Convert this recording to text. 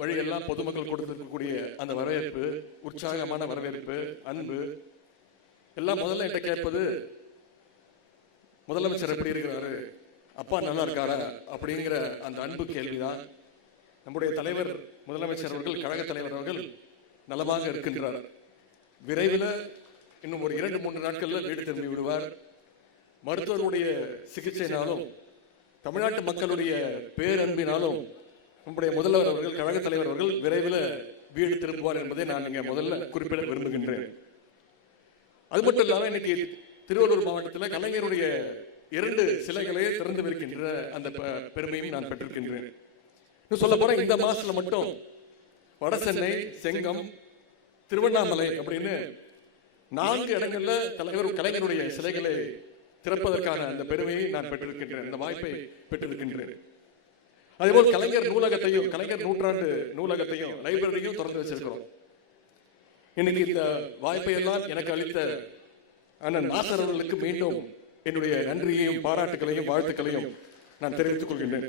வழியெல்லாம் பொதுமக்கள் கொடுத்திருக்கக்கூடிய அந்த வரவேற்பு, உற்சாகமான வரவேற்பு, அன்பு எல்லாம் முதல்ல என்கிட்ட கேட்பது, முதலமைச்சர் எப்படி இருக்கிறாரு, அப்பா நல்லா இருக்காரா அப்படிங்கிற அந்த அன்பு கேள்விதான். நம்முடைய தலைவர் முதலமைச்சர் அவர்கள், கழக தலைவர் அவர்கள் நலமாக இருக்கின்றார். விரைவில் இன்னும் ஒரு 2-3 நாட்களில் வீடு திரும்பி விடுவார். மருத்துவருடைய சிகிச்சைனாலும் தமிழ்நாட்டு மக்களுடைய பேரன்பினாலும் நம்முடைய முதல்வர் அவர்கள், கழக தலைவர் அவர்கள் விரைவில் வீடு திரும்புவார் என்பதை நான் இங்கே முதல்ல குறிப்பிட விரும்புகின்றேன். அது மட்டும் இல்லாமல் இன்னைக்கு திருவள்ளூர் மாவட்டத்தில் கலைஞருடைய 2 சிலைகளை திறந்து வைக்கின்ற அந்த பெருமையும் நான் பெற்றிருக்கின்றேன். சொல்ல போற இந்த மாசத்துல மட்டும் வடசென்னை, செங்கம், திருவண்ணாமலை அப்படின்னு 4 இடங்கள்ல தலைவர் கலைஞருடைய சிலைகளை திறப்பதற்கான அந்த பெருமையை நான் பெற்றிருக்கின்றேன், இந்த வாய்ப்பை பெற்றிருக்கின்றேன். அதேபோல் கலைஞர் நூலகத்தையும், கலைஞர் நூற்றாண்டு நூலகத்தையும், லைப்ரரியும் திறந்து வச்சிருக்கிறோம். இன்னைக்கு இந்த வாய்ப்பை எல்லாம் எனக்கு அளித்த அண்ணன் நாசர் அவர்களுக்கு மீண்டும் என்னுடைய நன்றியையும் பாராட்டுகளையும் வாழ்த்துக்களையும் நான் தெரிவித்துக் கொள்கின்றேன்.